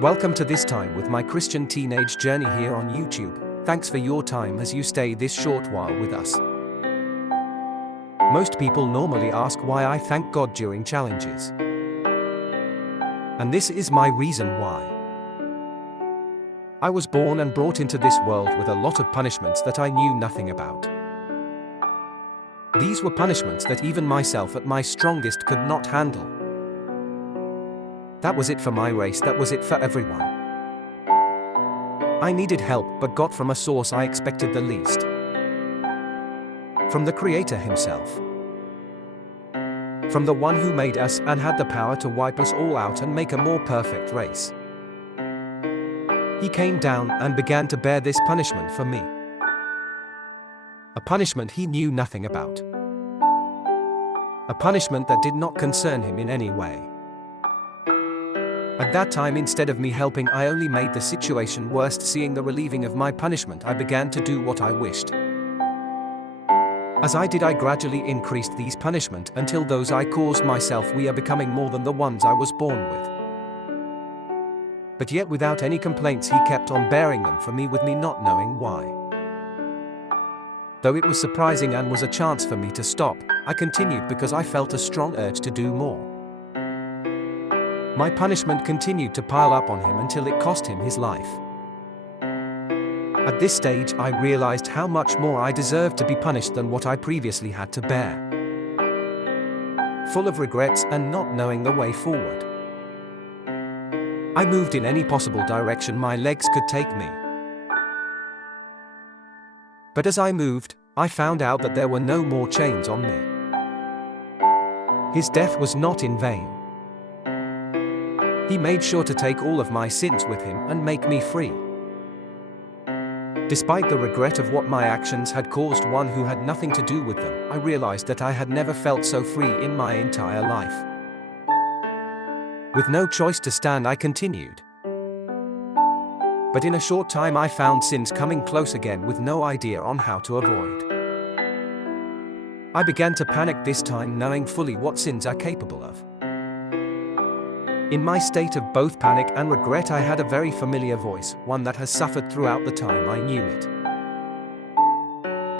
Welcome to This Time with my Christian teenage journey here on YouTube. Thanks for your time as you stay this short while with us. Most people normally ask why I thank God during challenges. And this is my reason why. I was born and brought into this world with a lot of punishments that I knew nothing about. These were punishments that even myself at my strongest could not handle. That was it for my race, that was it for everyone. I needed help, but got from a source I expected the least. From the Creator Himself. From the one who made us and had the power to wipe us all out and make a more perfect race. He came down and began to bear this punishment for me. A punishment He knew nothing about. A punishment that did not concern Him in any way. At that time, instead of me helping, I only made the situation worse. Seeing the relieving of my punishment, I began to do what I wished. As I did, I gradually increased these punishment until those I caused myself we are becoming more than the ones I was born with. But yet without any complaints He kept on bearing them for me with me not knowing why. Though it was surprising and was a chance for me to stop, I continued because I felt a strong urge to do more. My punishment continued to pile up on Him until it cost Him His life. At this stage, I realized how much more I deserved to be punished than what I previously had to bear. Full of regrets and not knowing the way forward, I moved in any possible direction my legs could take me. But as I moved, I found out that there were no more chains on me. His death was not in vain. He made sure to take all of my sins with Him and make me free. Despite the regret of what my actions had caused one who had nothing to do with them, I realized that I had never felt so free in my entire life. With no choice to stand, I continued. But in a short time I found sins coming close again with no idea on how to avoid. I began to panic this time, knowing fully what sins are capable of. In my state of both panic and regret, I had a very familiar voice, one that has suffered throughout the time I knew it.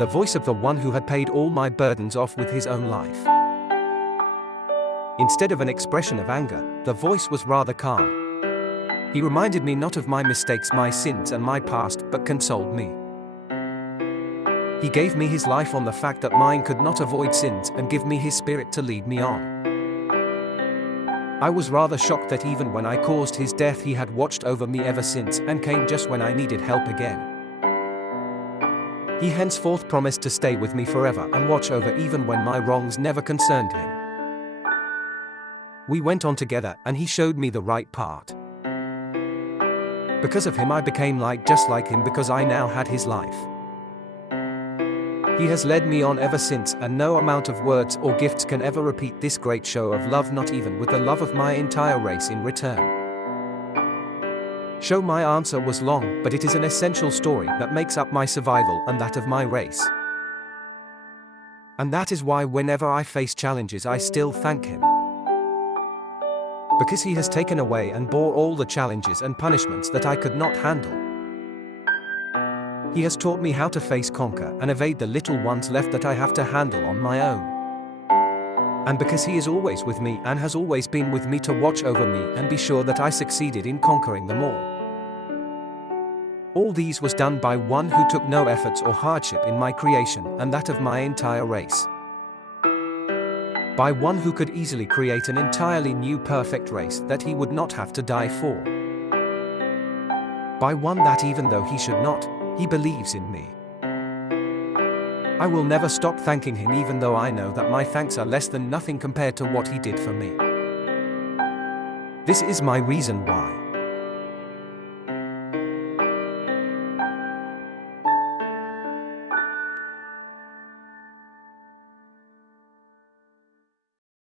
The voice of the one who had paid all my burdens off with His own life. Instead of an expression of anger, the voice was rather calm. He reminded me not of my mistakes, my sins and my past, but consoled me. He gave me His life on the fact that mine could not avoid sins and give me His Spirit to lead me on. I was rather shocked that even when I caused His death, He had watched over me ever since and came just when I needed help again. He henceforth promised to stay with me forever and watch over even when my wrongs never concerned Him. We went on together and He showed me the right path. Because of Him I became just like Him because I now had His life. He has led me on ever since, and no amount of words or gifts can ever repeat this great show of love, not even with the love of my entire race in return. Show my answer was long, but it is an essential story that makes up my survival and that of my race. And that is why whenever I face challenges I still thank Him. Because He has taken away and bore all the challenges and punishments that I could not handle. He has taught me how to face, conquer, and evade the little ones left that I have to handle on my own. And because He is always with me and has always been with me to watch over me and be sure that I succeeded in conquering them all. All these was done by one who took no efforts or hardship in my creation and that of my entire race. By one who could easily create an entirely new perfect race that He would not have to die for. By one that even though He should not, He believes in me. I will never stop thanking Him even though I know that my thanks are less than nothing compared to what He did for me. This is my reason why.